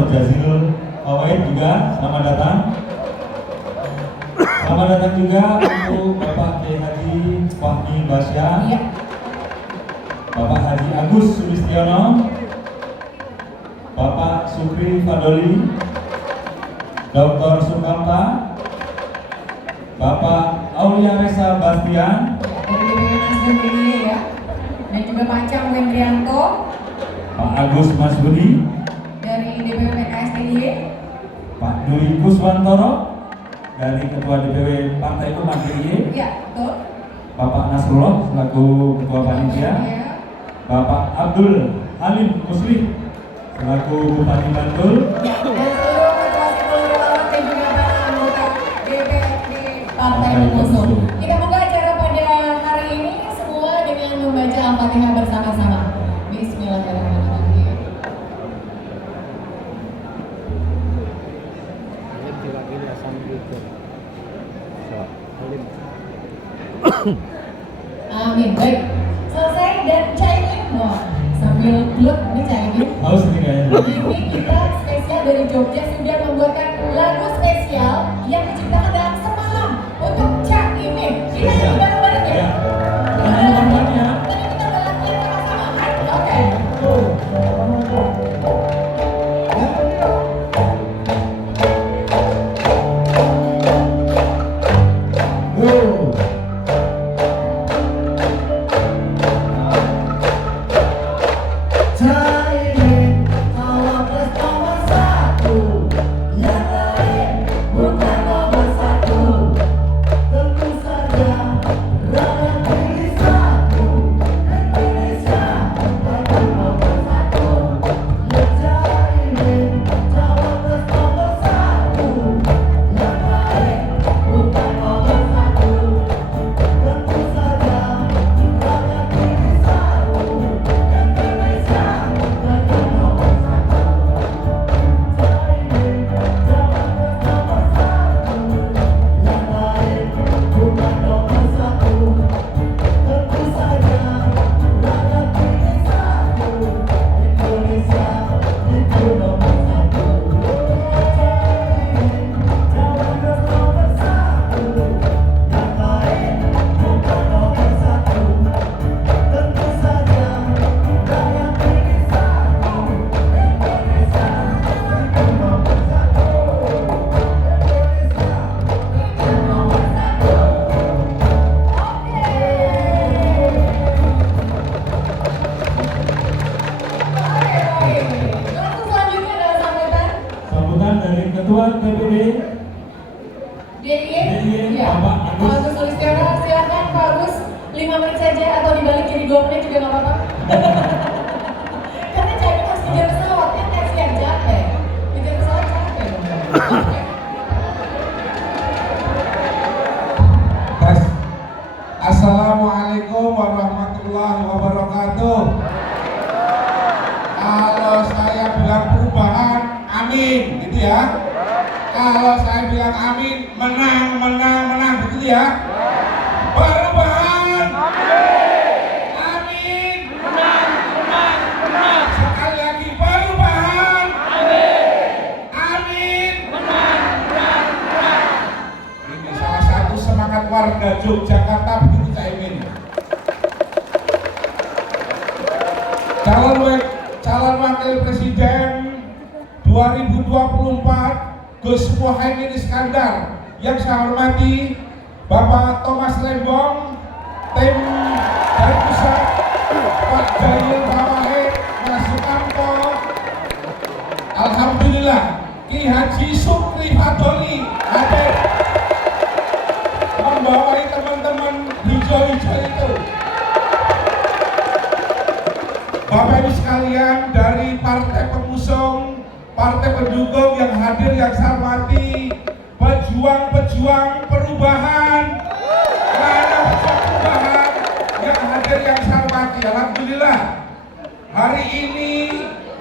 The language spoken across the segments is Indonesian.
Dr. Jazil Fawaid juga selamat datang. Selamat datang juga untuk Bapak Kiai Haji Fahmi Basya, Bapak Haji Agus Sulistiono, Bapak Sukri Fadoli, Dr. Sukamta, Bapak Aulia Reza Bastian, dari DPW Nasdem DIY ya, dan juga Pak Cam Wendrianto, Pak Agus Masbudi, dari DPW PKS DIY, Pak Dwi Kuswantoro, dari Ketua DPW Partai Umat DIY, ya betul, Bapak Nasrullah selaku Ketua Panitia, Bapak Abdul Halim Muslim selaku Bupati Bantul, dan seluruh ketua sipil relawan dan juga para anggota DPRD Partai Pengusung. Kita buka acara pada hari ini semua dengan membaca Al-Fatihah bersama-sama. Bismillahirrahmanirrahim. Amin. Baik. Selesai dan caimin dong. Sambil blok ini caimin. harus segini aja. Ini kita spesial dari Jogja sudah membuatkan lagu spesial yang diciptakan dalam semalam untuk Cak Imin. Kita nyanyi bareng-bareng ya. Tadi kita udah latihan sama-sama kan? Oke. Lagu selanjutnya adalah Sambutan dari Ketua DPD DIY. Ya, Bapak Agus. Pak Agus Sulistiono, silakan Pak Agus 5 menit saja atau dibalik jadi 2 menit juga nggak apa-apa. Karena caimin harus kejar pesawat kan kasihan capek. Kejar pesawat capek dong. Oke. Tes. Assalamualaikum warahmatullahi wabarakatuh. Kalau saya bilang perubahan, amin, gitu ya. Kalau saya bilang amin, menang, begitu ya. Perubahan, amin, sekali lagi perubahan, amin. Ini salah satu semangat warga Yogyakarta begitu caimin. Calon wakil presiden 2024 Gus Muhaimin Iskandar yang saya hormati Bapak Thomas Lembong, tim dari pusat Pak Jahil Fawaid, Mas Sukamto, alhamdulillah Ki Haji Sukri Fadoli hadir membawai teman-teman hijau-hijau itu. Bapak Ibu sekalian dari partai pengusung, partai pendukung yang hadir yang saya hormati, pejuang-pejuang perubahan, mana pejuang perubahan yang hadir yang saya hormati. Alhamdulillah, hari ini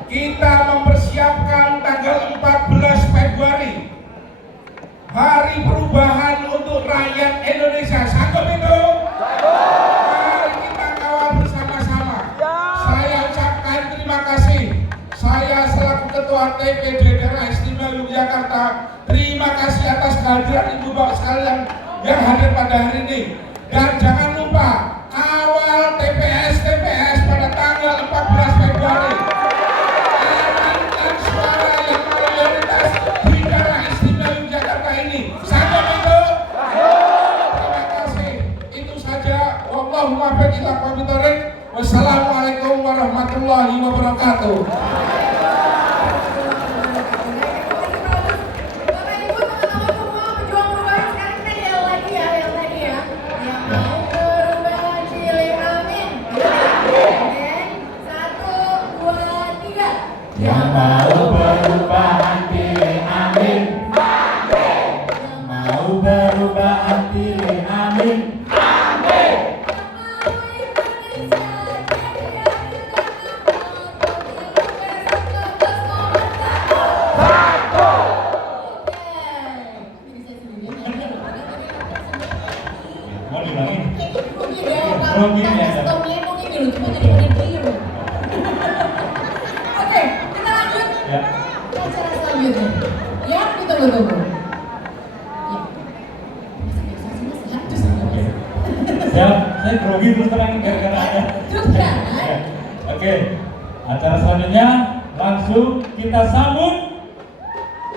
kita mempersiapkan tanggal 14 Februari, hari perubahan untuk rakyat Indonesia. Sanggup itu? Mari kita kawal bersama-sama. Saya ucapkan terima kasih. Saya selaku Ketua TPD kehadiran ibu bapak sekalian yang hadir pada hari ini. Dan jangan lupa kawal TPS pada tanggal 14 Februari. Amankan suara yang mayoritas di daerah istimewa Yogyakarta ini. Satu itu. Terima kasih. Itu saja. Wallahu muwaffiq ila aqwamit thoriq. Wassalamualaikum warahmatullahi wabarakatuh. Yang mau perubahan pilih amin. Yang mau perubahan pilih amin. Mau dibilangin? Rugi ya. Oke, kita lanjut Ya. ke acara selanjutnya. Yang ditunggu-tunggu. Ya. Oke. Saya grogi terus terang gara-gara ada. Juga. Oke. Acara selanjutnya langsung kita sambut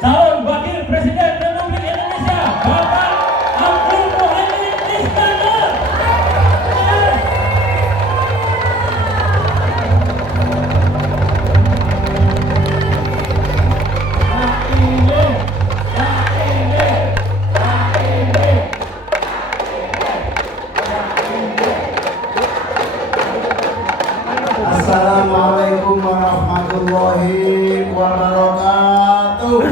calon wakil presiden Republik Indonesia, Bapak Abdul Muhaimin Iskandar. Assalamualaikum warahmatullahi wabarakatuh.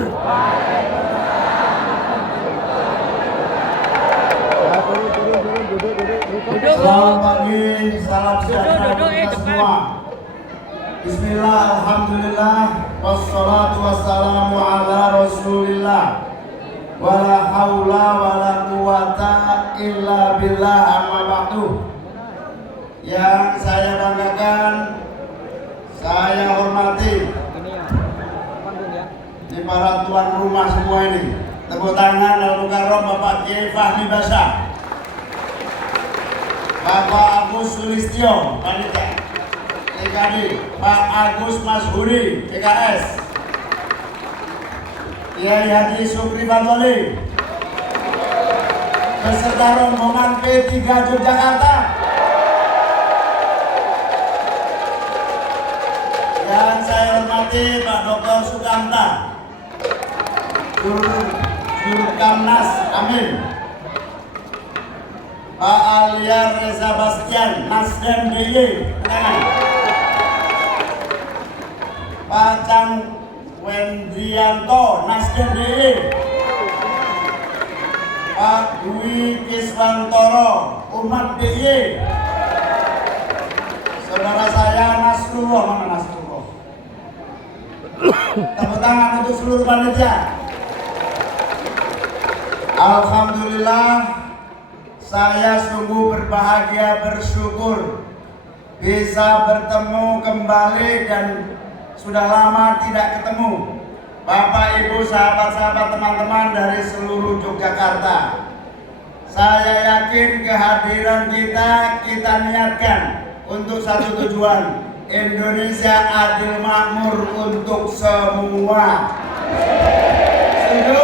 Selamat pagi, salam sejahtera untuk kita semua. Bismillah, alhamdulillah, wassalatu wassalamu ala rasulillah. Wala haula wala quwata illa billah, amma ba'du. Yang saya banggakan, saya hormati ini para tuan rumah semua ini. Tepuk tangan al-mukarram Bapak Kiai Fahmi Bashar, Bapak Agus Sulistyo Panitia TKD, Pak Agus Mashuri TKS, Kiai Haji Supri Fatwali beserta rombongan P3 Yogyakarta. Dan saya hormati Pak Dr. Sukamta, Kamnas Amin, Pak Aliar Reza Bastian, Nasdem DIY, Pak Cang Wendrianto, Nasdem DIY, Pak Dwi Kiswantoro, Umat DIY, saudara saya Nasrullah, mana Nasrullah? Tepuk tangan untuk seluruh panitia. Alhamdulillah, saya sungguh berbahagia, bersyukur bisa bertemu kembali dan sudah lama tidak ketemu Bapak Ibu, sahabat-sahabat, teman-teman dari seluruh Yogyakarta. Saya yakin kehadiran kita niatkan untuk satu tujuan, Indonesia adil makmur untuk semua. Setuju?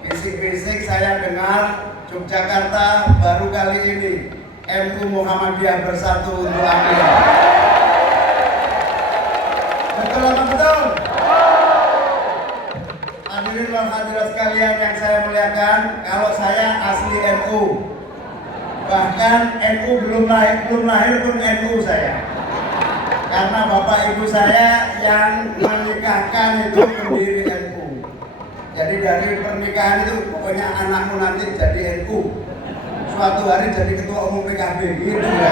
Bisik-bisik saya dengar Yogyakarta baru kali ini NU Muhammadiyah bersatu untuk amin. Betul apa betul? Hadirin wal hadirat sekalian yang saya muliakan, kalau saya asli NU. Bahkan NU belum lahir pun NU saya. Karena bapak ibu saya yang menikahkan itu pendiri NU. Jadi dari pernikahan itu pokoknya anakmu nanti jadi NU. Suatu hari jadi ketua umum PKB gitu ya.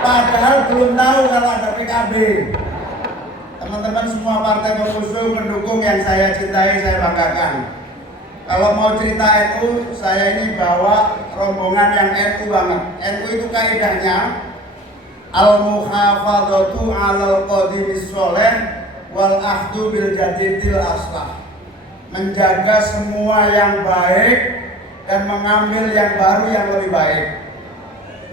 Padahal belum tahu kalau ada PKB. Teman-teman semua partai pengusung pendukung yang saya cintai, saya banggakan. Kalau mau cerita NU, saya ini bawa rombongan yang NU banget. NU itu kaidahnya al-muhafadzatu 'alal qadimis sholeh wal ahdu bil jadidil aslah. menjaga semua yang baik dan mengambil yang baru yang lebih baik.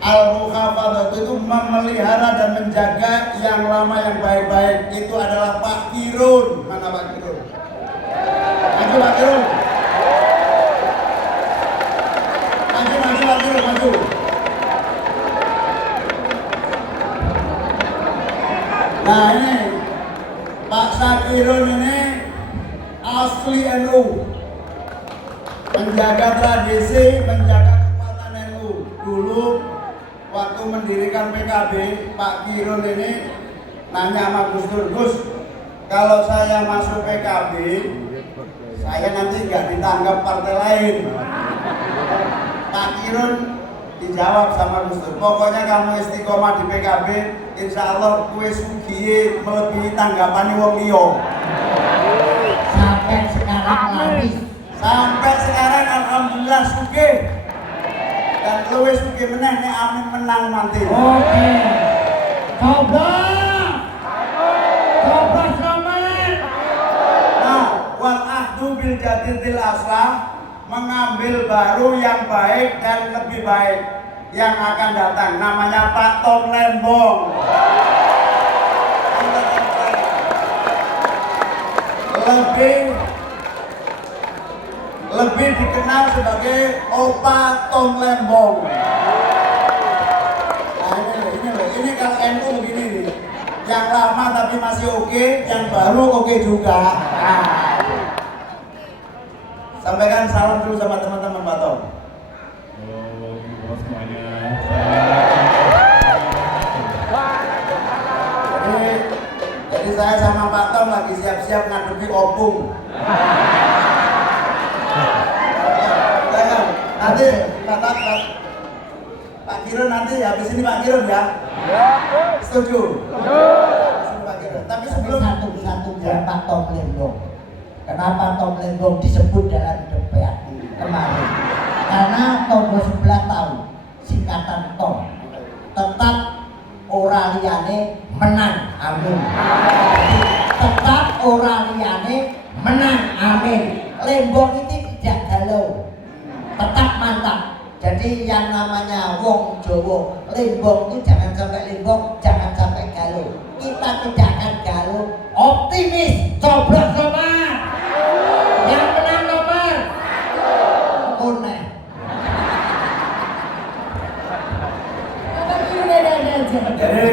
Al-Muhafadzah itu memelihara dan menjaga yang lama yang baik-baik. Itu adalah Pak Kirun. Mana Pak Kirun? Maju Pak Kirun. Maju Pak Kirun, maju. Nah ini Pak Sakirun ini asli NU, menjaga tradisi, menjaga kekuatan NU. Dulu waktu mendirikan PKB, Pak Kirun ini nanya sama Gus Dur, Gus, kalau saya masuk PKB, saya nanti nggak ditanggap partai lain. Pak Kirun dijawab sama Gus Dur, pokoknya kamu istiqomah di PKB, insya Allah kue sugiye melebihi tanggapan wong liya. Sampai sekarang laris. Sampai sekarang alhamdulillah sugih. Dan luwes sugih meneh nek amin menang nanti. Oke. Coba. Coba selamat. Nah, wal ahdu bil jadidil aslah, mengambil baru yang baik dan lebih baik yang akan datang. Namanya Pak Tom Lembong. Lebih dikenal sebagai Opa Tom Lembong. Nah ini kalau NU begini nih, yang lama tapi masih oke, yang baru oke juga. Nah. Sampaikan salam dulu sama teman-teman Pak Tom. Halo semuanya. Jadi saya sama Pak Tom lagi siap-siap ngadepi opung. Nanti Pak Kirun nanti habis ini Pak Kirun ya. Setuju? Pak Kirun. Tapi sebelum satu buat Pak Tom Lembong. Kenapa Tom Lembong disebut dalam debat kemarin? Karena Tom 11 tahun, singkatan Tom. Tetap ora liyane menang, amin. Tetap ora liyane menang, amin. Lembong itu tidak galau, tetap mantap. Jadi yang namanya wong Jawa, Lembong itu jangan sampai Lembong, jangan sampai galau. Kita tidak akan galau, optimis, coblos nomor. Yang menang nomor Kuneh. jadi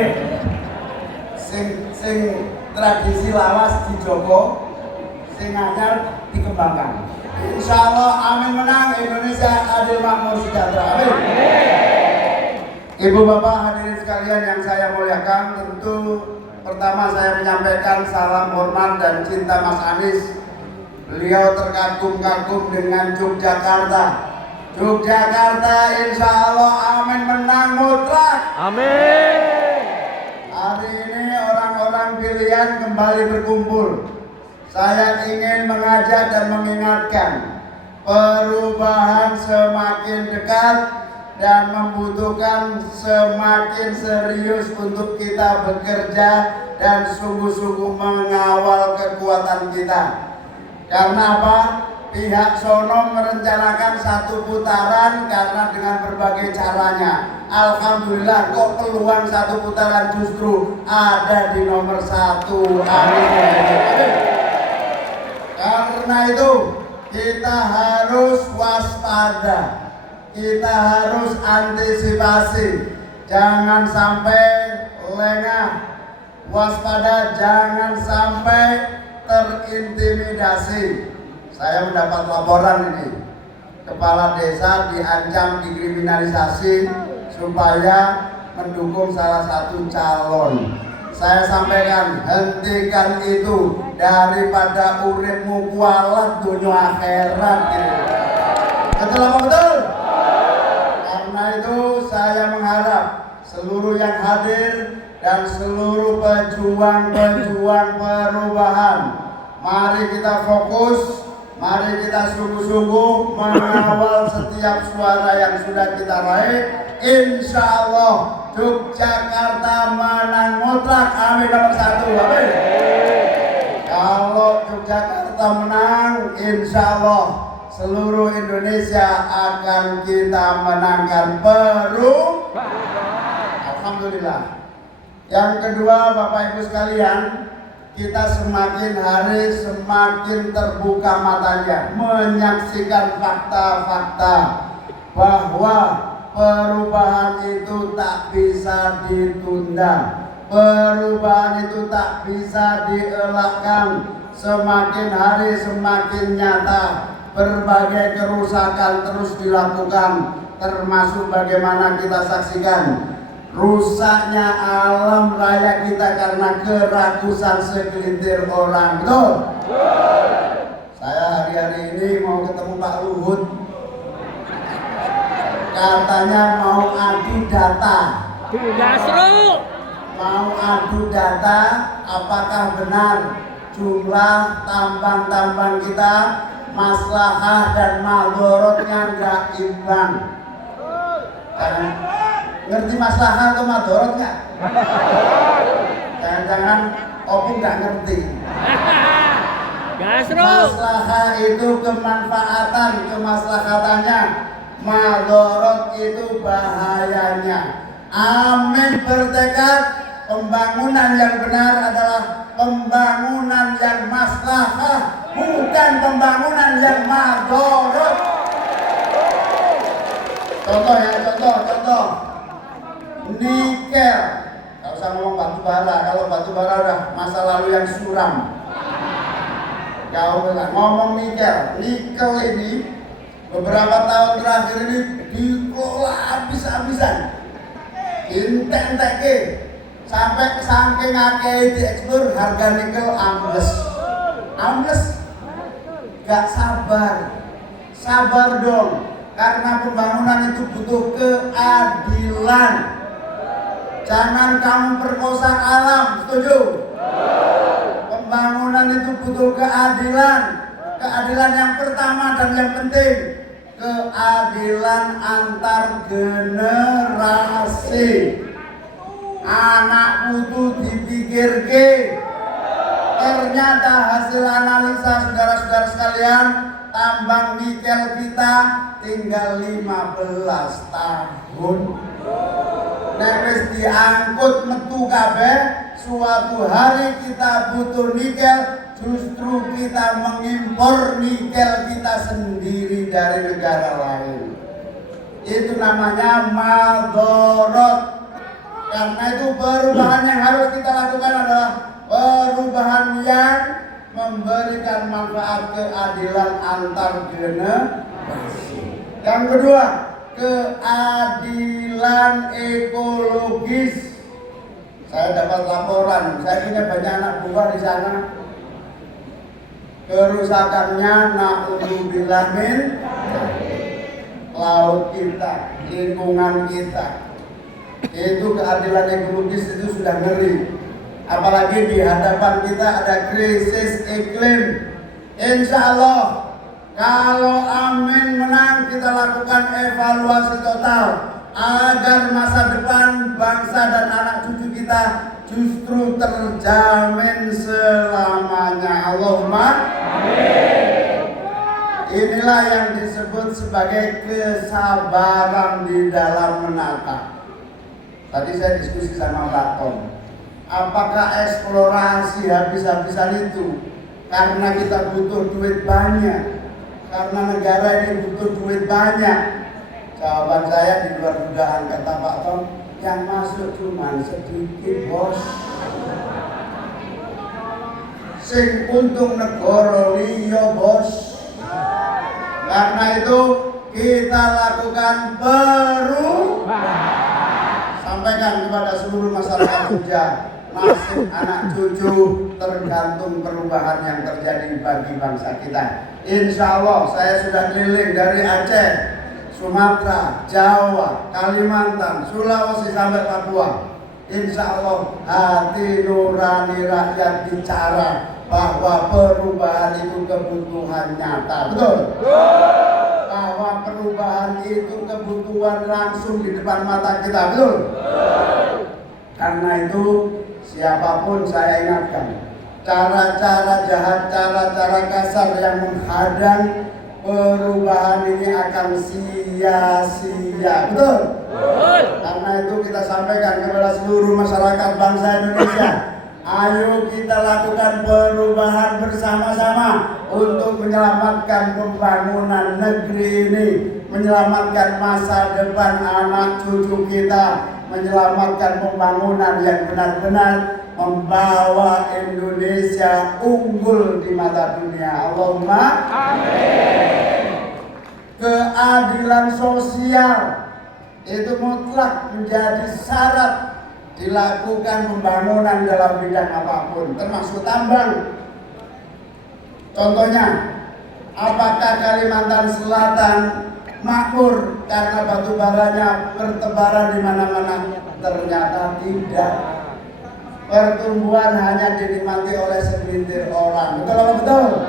sing tradisi lawas dijogo, sing anyar dikembangkan. Insya Allah amin menang, Indonesia adil makmur sejahtera. Amin. Ibu bapak hadirin sekalian yang saya muliakan, tentu pertama saya menyampaikan salam hormat dan cinta Mas Anies. Beliau terkagum-kagum dengan Yogyakarta. Yogyakarta insya Allah amin menang mutlak. Amin. Hari ini orang-orang pilihan kembali berkumpul. Saya ingin mengajak dan mengingatkan, perubahan semakin dekat dan membutuhkan semakin serius untuk kita bekerja dan sungguh-sungguh mengawal kekuatan kita. Karena apa? Pihak sono merencanakan satu putaran karena dengan berbagai caranya. Alhamdulillah kok peluang satu putaran justru ada di nomor 1. Amin. Karena itu kita harus waspada, kita harus antisipasi, jangan sampai lengah, waspada, jangan sampai terintimidasi. Saya mendapat laporan ini, kepala desa diancam dikriminalisasi supaya mendukung salah satu calon. Saya sampaikan, hentikan itu daripada uripmu kualat dunia akhirat gitu. Betul apa betul? Karena itu saya mengharap seluruh yang hadir dan seluruh pejuang-pejuang perubahan, mari kita fokus, mari kita sungguh-sungguh mengawal setiap suara yang sudah kita raih. Insya Allah Yogyakarta menang mutlak, amin nomor 1, amin. Kalau Yogyakarta menang, insya Allah seluruh Indonesia akan kita menangkan perubahan. Alhamdulillah. Yang kedua, Bapak Ibu sekalian, kita semakin hari semakin terbuka matanya menyaksikan fakta-fakta bahwa perubahan itu tak bisa ditunda. Perubahan itu tak bisa dielakkan. Semakin hari semakin nyata. Berbagai kerusakan terus dilakukan, termasuk bagaimana kita saksikan rusaknya alam raya kita karena kerakusan segelintir orang. Betul? Saya hari-hari ini mau ketemu Pak Luhut. Katanya mau adu data. Mau adu data, apakah benar jumlah tambang-tambang kita maslahah dan madorotnya nggak imbang? Ngerti maslahah atau madorotnya? Jangan-jangan opung nggak ngerti. Maslahah itu kemanfaatan, kemaslahatannya. Madorot itu bahayanya. Amin bertekad pembangunan yang benar adalah pembangunan yang maslahah, bukan pembangunan yang madorot. Contoh ya, contoh. Nikel. Gak usah ngomong batu bara. Kalau batu bara udah masa lalu yang suram. Kau ngomong nikel. Nikel ini beberapa tahun terakhir ini dikelola habis-habisan. Inten-teke sampai saking akeh diekspor harga nikel ambles. Gak sabar dong, karena pembangunan itu butuh keadilan. Jangan kamu perkosa alam, setuju? Pembangunan itu butuh keadilan yang pertama dan yang penting, keadilan antar generasi. Anak putu dipikir ke. Ternyata hasil analisa saudara-saudara sekalian, tambang nikel kita tinggal 15 tahun. Wis diangkut metu kabeh, suatu hari kita butuh nikel, justru kita mengimpor nikel kita sendiri dari negara lain. Itu namanya madorot. Karena itu perubahan yang harus kita lakukan adalah perubahan yang memberikan manfaat keadilan antar generasi. Yang kedua, keadilan ekologis. Saya dapat laporan, saya punya banyak anak buah di sana. Kerusakannya na'udzubillah min laut kita, lingkungan kita. Itu keadilan ekologis itu sudah ngeri. Apalagi di hadapan kita ada krisis iklim. Insya Allah kalau Amin menang, kita lakukan evaluasi total agar masa depan bangsa dan anak cucu kita justru terjamin selamanya. Allahumma amin. Inilah yang disebut sebagai kesabaran di dalam menata. Tadi saya diskusi sama Pak Tom. Apakah eksplorasi habis-habisan itu karena kita butuh duit banyak? Karena negara ini butuh duit banyak? Jawaban saya di luar dugaan, kata Pak Tom, yang masuk cuma sedikit, bos. Sing untung negara liya, bos. Karena itu kita lakukan perubahan. Sampaikan kepada seluruh masyarakat Jogja, nasib anak cucu tergantung perubahan yang terjadi bagi bangsa kita. Insya Allah saya sudah keliling dari Aceh, Sumatera, Jawa, Kalimantan, Sulawesi sampai Papua. Insya Allah hati nurani rakyat bicara bahwa perubahan itu kebutuhan nyata. Betul? Bahwa perubahan itu kebutuhan langsung di depan mata kita. Betul? Karena itu siapapun saya ingatkan, cara-cara jahat, cara-cara kasar yang menghadang perubahan ini akan sia-sia. Betul? Karena itu kita sampaikan kepada seluruh masyarakat bangsa Indonesia, ayo kita lakukan perubahan bersama-sama untuk menyelamatkan pembangunan negeri ini, menyelamatkan masa depan anak cucu kita, menyelamatkan pembangunan yang benar-benar membawa Indonesia unggul di mata dunia. Allahumma amin. Keadilan sosial itu mutlak menjadi syarat dilakukan pembangunan dalam bidang apapun, termasuk tambang. Contohnya, apakah Kalimantan Selatan makmur karena batu baranya bertebaran di mana-mana? Ternyata tidak. Pertumbuhan hanya dinikmati oleh segelintir orang. Betul apa betul?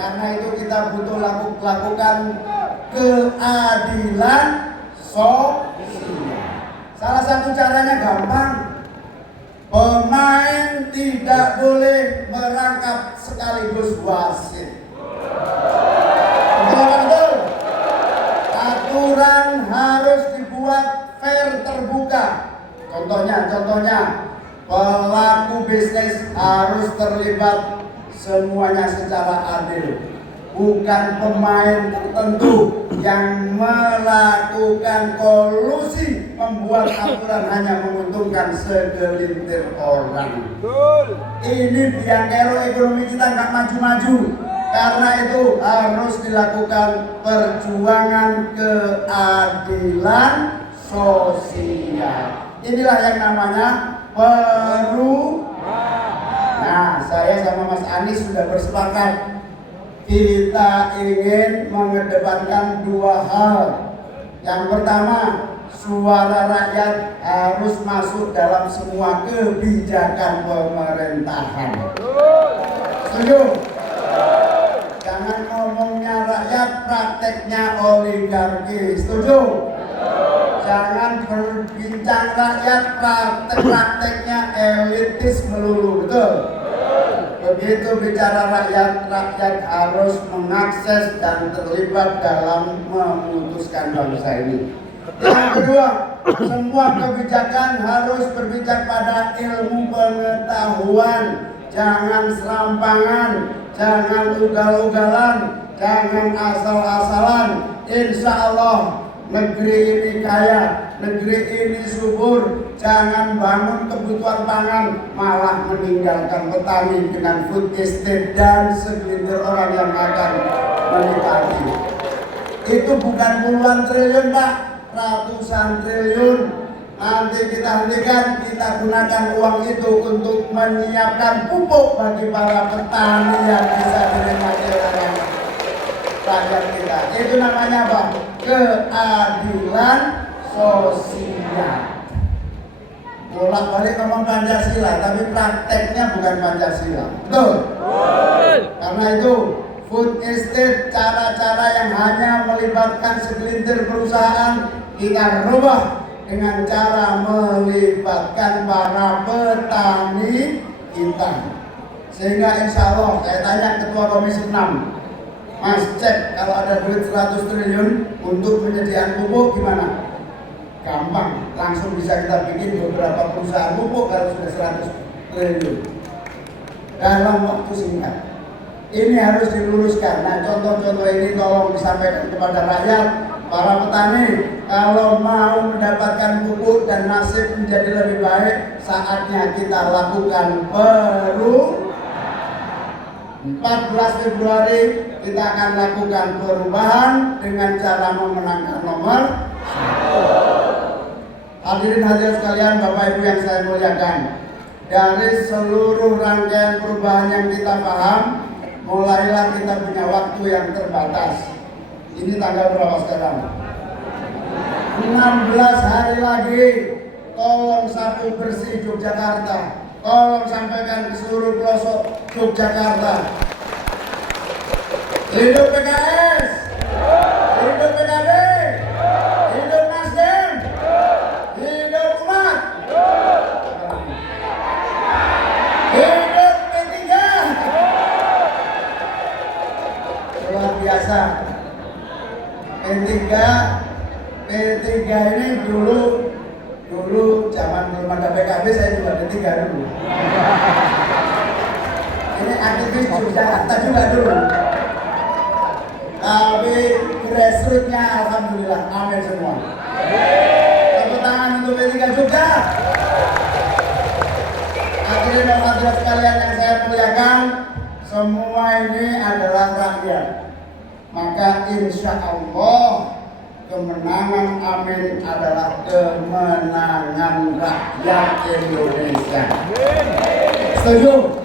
Karena itu kita butuh lakukan keadilan sosial. Salah satu caranya gampang. Pemain tidak boleh merangkap sekaligus wasit. Betul apa betul? Aturan harus dibuat fair, terbuka. Contohnya, pelaku bisnis harus terlibat semuanya secara adil, bukan pemain tertentu yang melakukan kolusi membuat aturan hanya menguntungkan segelintir orang. Ini biang kerok ekonomi kita nggak maju-maju. Karena itu harus dilakukan perjuangan keadilan sosial. Inilah yang namanya Nah, saya sama Mas Anies sudah bersepakat. Kita ingin mengedepankan dua hal. Yang pertama, suara rakyat harus masuk dalam semua kebijakan pemerintahan. Setuju? Jangan ngomongnya rakyat, prakteknya oligarki. Setuju? Jangan berbincang rakyat, prakteknya elitis melulu. Betul? Begitu bicara rakyat, rakyat harus mengakses dan terlibat dalam memutuskan bangsa ini. Yang kedua, semua kebijakan harus berpijak pada ilmu pengetahuan. Jangan serampangan, jangan ugal-ugalan, jangan asal-asalan. Insya Allah negeri ini kaya, negeri ini subur. Jangan bangun kebutuhan pangan, malah meninggalkan petani dengan food estate dan segelintir orang yang akan menikmati. Itu bukan puluhan triliun, Pak, ratusan triliun. Nanti kita hentikan, kita gunakan uang itu untuk menyiapkan pupuk bagi para petani yang bisa dinikmati oleh rakyat kita. Itu namanya apa? Keadilan sosial. Bolak-balik ngomong Pancasila, tapi prakteknya bukan Pancasila. Betul? Karena itu food estate, cara-cara yang hanya melibatkan segelintir perusahaan, kita rubah dengan cara melibatkan para petani kita. Sehingga insya Allah, saya tanya Ketua Komisi 6, Mas, cek kalau ada duit 100 triliun untuk penyediaan pupuk gimana? Gampang, langsung bisa kita bikin beberapa perusahaan pupuk kalau sudah 100 triliun dalam waktu singkat. Ini harus diluruskan. Nah, contoh-contoh ini tolong disampaikan kepada rakyat, para petani. Kalau mau mendapatkan pupuk dan nasib menjadi lebih baik, saatnya kita lakukan 14 Februari kita akan lakukan perubahan dengan cara memenangkan nomor 1. Hadirin hadirat sekalian, Bapak Ibu yang saya muliakan, dari seluruh rangkaian perubahan yang kita paham, mulailah kita punya waktu yang terbatas. Ini tanggal berapa sekarang? 16 hari lagi. Tolong sapu bersih Yogyakarta. Tolong sampaikan ke seluruh pelosok Yogyakarta. Hidup PKS, hidup PKB, hidup Nasdem, hidup umat, hidup PKS. P3 ini dulu zaman belum ada PKB saya juga P3 dulu. Ini aktivis Yogyakarta juga dulu. Tapi grassroots-nya alhamdulillah amin semua. Tepuk tangan untuk P3 Jogja. Hadirin dan hadirat sekalian yang saya muliakan, semua ini adalah rakyat. Maka insya Allah kemenangan amin adalah kemenangan rakyat Indonesia. Setuju?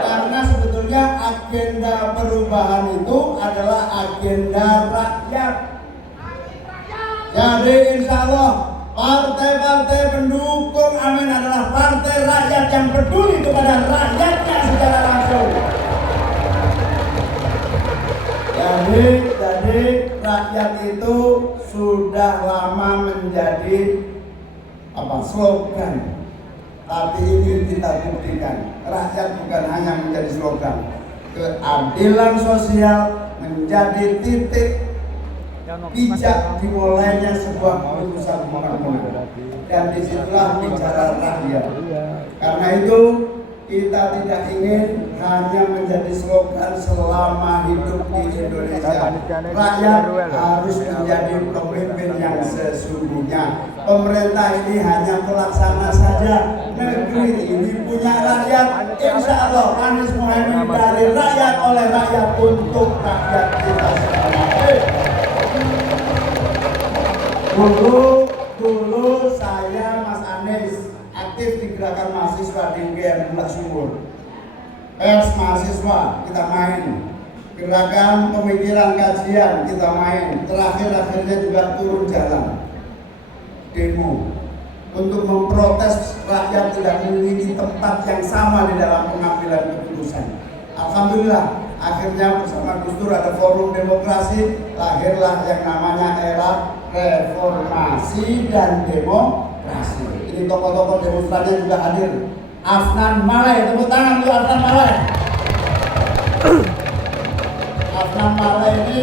Karena sebetulnya agenda perubahan itu adalah agenda rakyat. Jadi insya Allah partai-partai pendukung amin adalah partai rakyat yang peduli kepada rakyatnya secara langsung. Jadi rakyat itu sudah lama menjadi slogan. Tapi ini kita buktikan, rakyat bukan hanya menjadi slogan. Keadilan sosial menjadi titik bijak dimulainya sebuah keputusan pembangunan. Dan disitulah bicara rakyat. Karena itu kita tidak ingin hanya menjadi slogan selama hidup di Indonesia. Rakyat harus menjadi pemimpin yang sesungguhnya. Pemerintah ini hanya pelaksana saja. Negeri ini punya rakyat. Insya Allah Anies Mohaimin dari rakyat oleh rakyat untuk rakyat kita semua. Dulu saya Mas Anies aktif di gerakan mahasiswa di UGM Bulak Sumur. Pers mahasiswa kita main, gerakan pemikiran kajian kita main, terakhir-akhirnya juga turun jalan demo untuk memprotes rakyat tidak memiliki tempat yang sama di dalam pengambilan keputusan. Alhamdulillah akhirnya bersama Gus Dur ada forum demokrasi, lahirlah yang namanya era reformasi dan demokrasi. Ini tokoh-tokoh demonstrannya juga hadir. Afnan Malai, tepuk tangan untuk Afnan Malai. Afnan Malai ini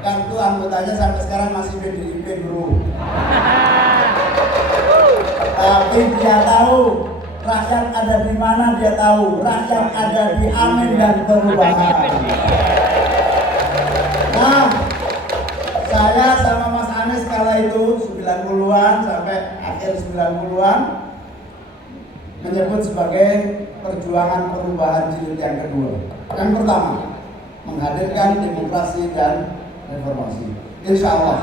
kartu anggotanya sampai sekarang masih PDIP bro. Tapi dia tahu rakyat ada di mana, dia tahu rakyat ada di amin dan perubahan. Nah, saya sama Mas Anies kala itu 90-an sampai akhir 90-an menyebut sebagai perjuangan perubahan jilid yang kedua. Yang pertama, menghadirkan demokrasi dan reformasi. Insya Allah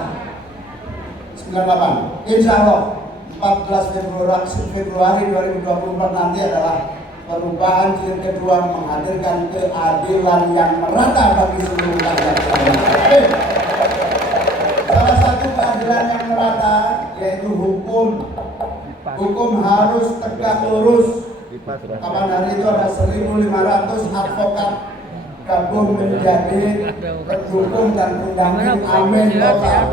98, insya Allah 14 Februari 2024 nanti adalah perubahan jilid kedua, menghadirkan keadilan yang merata bagi seluruh rakyat Indonesia. Salah satu keadilan yang merata yaitu hukum. Hukum harus tegak lurus. Kapan hari itu ada 1.500 advokat gabung menjadi pendukung dan pendamping amin total.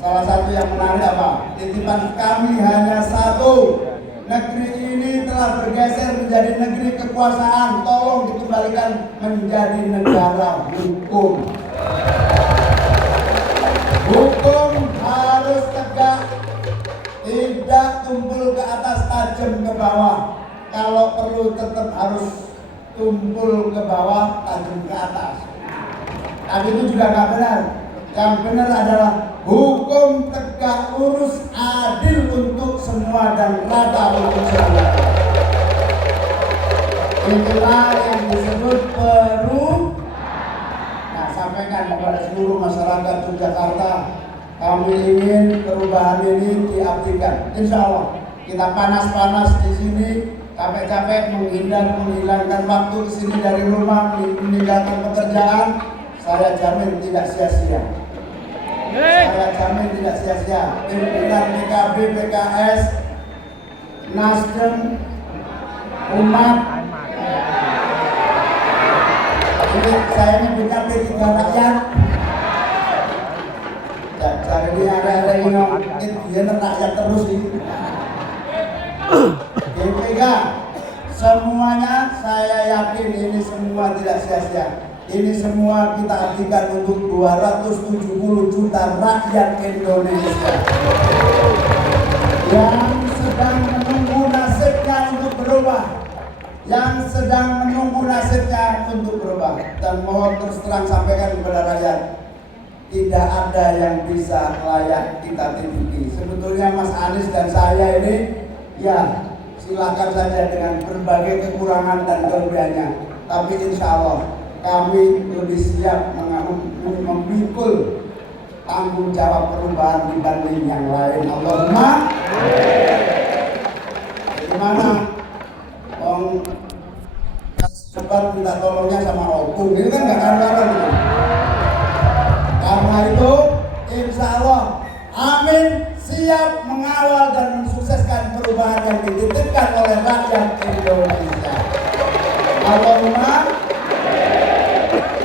Salah satu yang menarik apa? Titipan kami hanya satu. Negeri ini telah bergeser menjadi negeri kekuasaan. Tolong dikembalikan menjadi negara hukum. Hukum harus tegak, tidak tumpul ke atas, tajam ke bawah. Kalau perlu tetap harus tumpul ke bawah, tajam ke atas. Tapi itu juga nggak benar. Yang benar adalah hukum tegak lurus, adil untuk semua dan rata untuk semua. Itulah yang disebut perubahan. Nah, sampaikan kepada seluruh masyarakat Yogyakarta, kami ingin perubahan ini diabdikan. Insya Allah kita panas-panas di sini, capek-capek menghilangkan waktu di sini dari rumah, meninggalkan pekerjaan. Saya jamin tidak sia-sia. Saya jamin tidak sia-sia. Pimpinan PKB, PKS, Nasdem, umat. Ini saya nyebutnya P3 rakyat. Jadi dia ada dia rakyat terus ini. P3 semuanya saya yakin ini semua tidak sia-sia. Ini semua kita abdikan untuk 270 juta rakyat Indonesia yang sedang menunggu nasibnya untuk berubah, yang sedang menunggu nasibnya untuk berubah. Dan mohon terus terang sampaikan kepada rakyat, tidak ada yang bisa layak kita titipin. Sebetulnya Mas Anies dan saya ini, ya silakan saja dengan berbagai kekurangan dan kelebihannya, tapi insya Allah kami lebih siap memikul tanggung jawab perubahan dibanding yang lain. Allahumma. Gimana? Cepat minta tolongnya sama opung, ini kan gak karuan gitu. Karena itu, insya Allah, amin, siap mengawal dan mensukseskan perubahan yang dititipkan oleh rakyat Indonesia. Allahumma.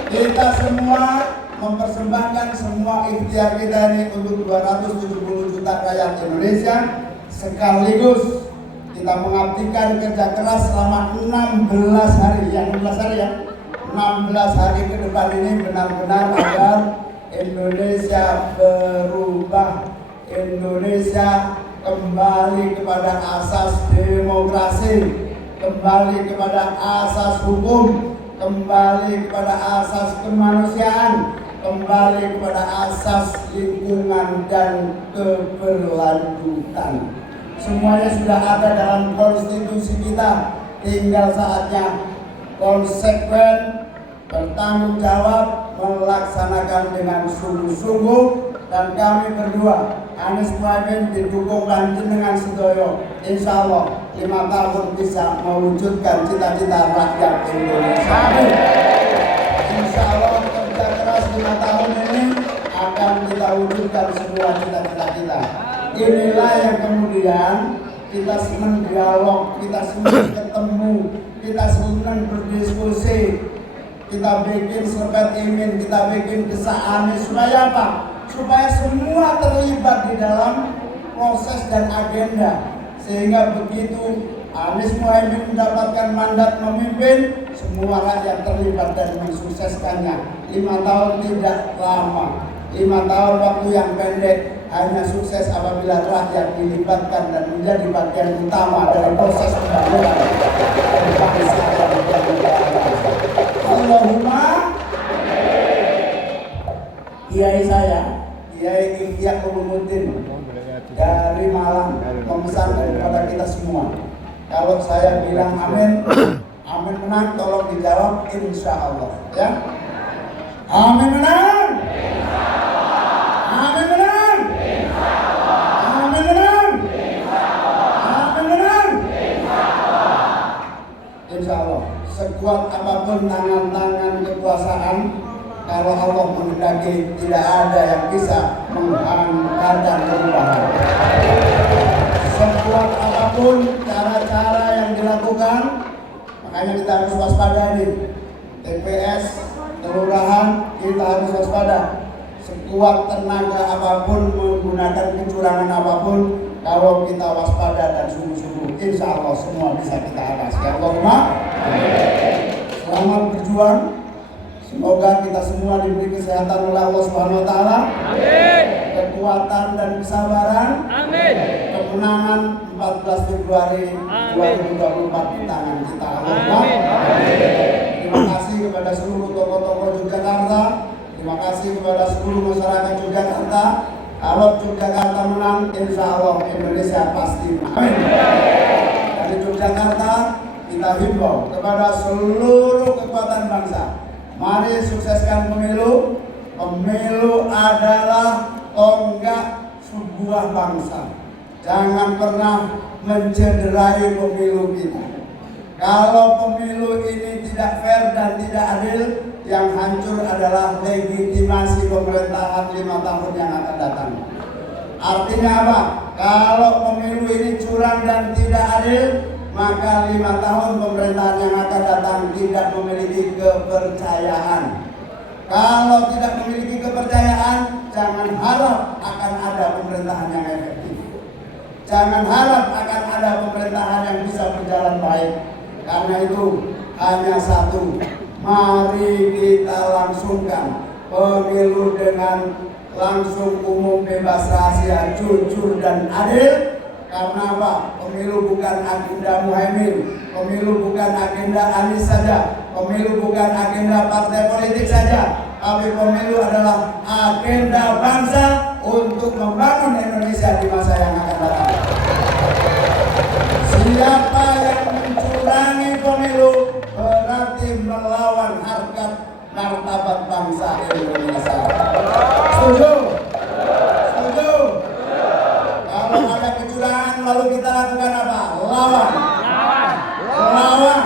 Kita semua mempersembahkan semua ikhtiar kita ini untuk 270 juta rakyat Indonesia, sekaligus kita mengabdikan kerja keras selama 16 hari, yang 16 hari ya, 16 hari ke depan ini benar-benar agar Indonesia berubah, Indonesia kembali kepada asas demokrasi, kembali kepada asas hukum, kembali kepada asas kemanusiaan, kembali kepada asas lingkungan dan keberlanjutan. Semuanya sudah ada dalam konstitusi kita, tinggal saatnya konsekuen, bertanggung jawab, melaksanakan dengan sungguh-sungguh. Dan kami berdua, Anies Mohaimin didukung dengan Sedoyo, insya Allah 5 tahun bisa mewujudkan cita-cita rakyat Indonesia. Amin. Insya Allah kerja keras 5 tahun ini akan kita wujudkan semua cita-cita kita. Inilah yang kemudian kita senang dialog, kita senang ketemu, kita senang berdiskusi, kita bikin serpet imin, kita bikin desak Anies, supaya apa? Supaya semua terlibat di dalam proses dan agenda, sehingga begitu Anies Mohaimin mendapatkan mandat memimpin, semua rakyat terlibat dan mensukseskannya. 5 tahun tidak lama, 5 tahun waktu yang pendek, hanya sukses apabila rakyat dilibatkan dan menjadi bagian utama dari proses pembangunan bangsa dan negara. Allahumma. Kiai saya, Kiai Ihya Ulumuddin dari Malang memesan kepada kita semua, kalau saya bilang amin, amin menang, tolong dijawab insya Allah, ya. Amin menang. Amin menang. Amin menang. Amin menang. Insya Allah, sekuat apapun tangan-tangan kekuasaan, kalau Allah menghendaki, tidak ada yang bisa menghantarkan perubahan. Sekuat apapun cara-cara yang dilakukan, makanya kita harus waspada nih. TPS, kelurahan, kita harus waspada. Sekuat tenaga apapun, menggunakan kecurangan apapun, kalau kita waspada dan sungguh-sungguh, insya Allah semua bisa kita atasi. Allahumma. Selamat berjuang. Semoga kita semua diberi kesehatan oleh Allah Subhanahu wa taala. Amin. Kekuatan dan kesabaran. Amin. Kemenangan 14 Februari 2024 di tangan kita. Amin. Terima kasih kepada seluruh tokoh-tokoh Yogyakarta. Terima kasih kepada seluruh masyarakat Yogyakarta. Kalau Yogyakarta menang, insya Allah Indonesia pasti menang. Amin. Dari Yogyakarta kita himbau kepada seluruh kekuatan bangsa. Mari sukseskan pemilu. Pemilu adalah tonggak sebuah bangsa. Jangan pernah mencederai pemilu kita. Kalau pemilu ini tidak fair dan tidak adil, yang hancur adalah legitimasi pemerintahan 5 tahun yang akan datang. Artinya apa? Kalau pemilu ini curang dan tidak adil, maka 5 tahun pemerintahan yang akan datang tidak memiliki kepercayaan. Kalau tidak memiliki kepercayaan, jangan harap akan ada pemerintahan yang efektif. Jangan harap akan ada pemerintahan yang bisa berjalan baik. Karena itu hanya satu, Mari kita langsungkan pemilu dengan langsung, umum, bebas, rahasia, jujur dan adil. Karena apa? Pemilu bukan agenda Muhaimin, pemilu bukan agenda Anies saja, pemilu bukan agenda partai politik saja, tapi pemilu adalah agenda bangsa untuk membangun Indonesia di masa yang akan datang. Siapa yang mencurangi pemilu berarti melawan harkat martabat bangsa Indonesia. Setuju? Setuju? Kalau ada kecurangan lalu kita lakukan apa? Lawan. Lawan.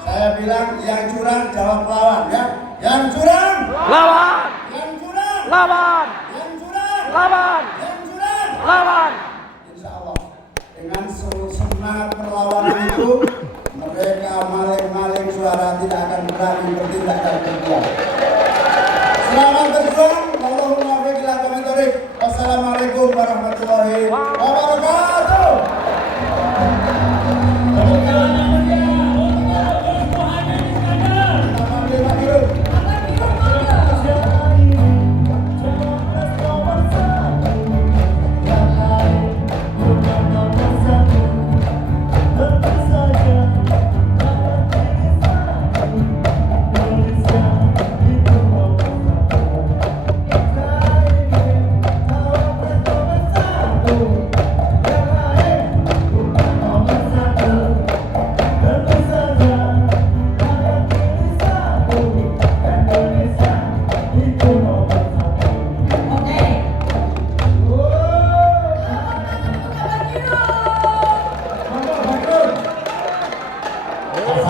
Saya bilang yang curang jawab lawan ya. Yang curang Lawan. yang curang Lawan. yang curang Lawan. yang curang. Lawan. Insya Allah dengan semangat perlawanan itu mereka maling-maling suara tidak akan berani bertindak dan berbuat. Selamat berjuang. Allahumma biqillah komentarik. Wassalamualaikum warahmatullahi wabarakatuh.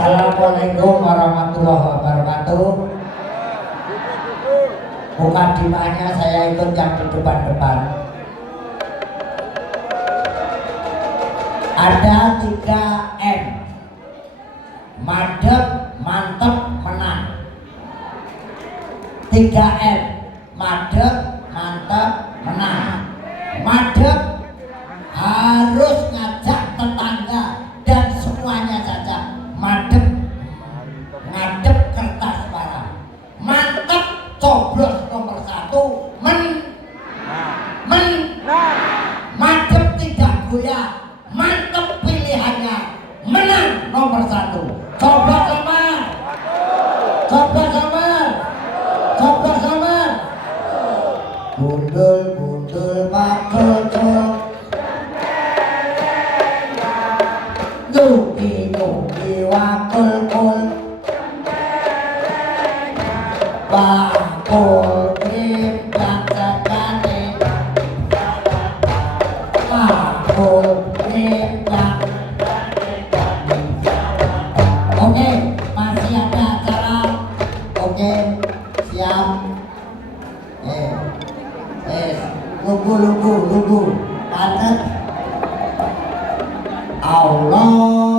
Assalamualaikum warahmatullahi wabarakatuh. Bukan dimanya saya ikut yang di depan-depan. Ada 3M: madep, mantep, menang. 3M: madep, mantep, menang. Madep harus ngajak tetangga dan semuanya saja. Madep ngadep kertas suara. Mantep coblos nomor 1. Madep tidak goyah. Mantep pilihannya. Menang nomor 1. Coblos sama. Coblos sama. Coblos sama. Gundul gundul pakul. Nuki nuki wakul kul. Bakul krim dan sekali. Bakul krim dan. Oke, masih ada acara. Oke, siap. Lugu. Padat. Allah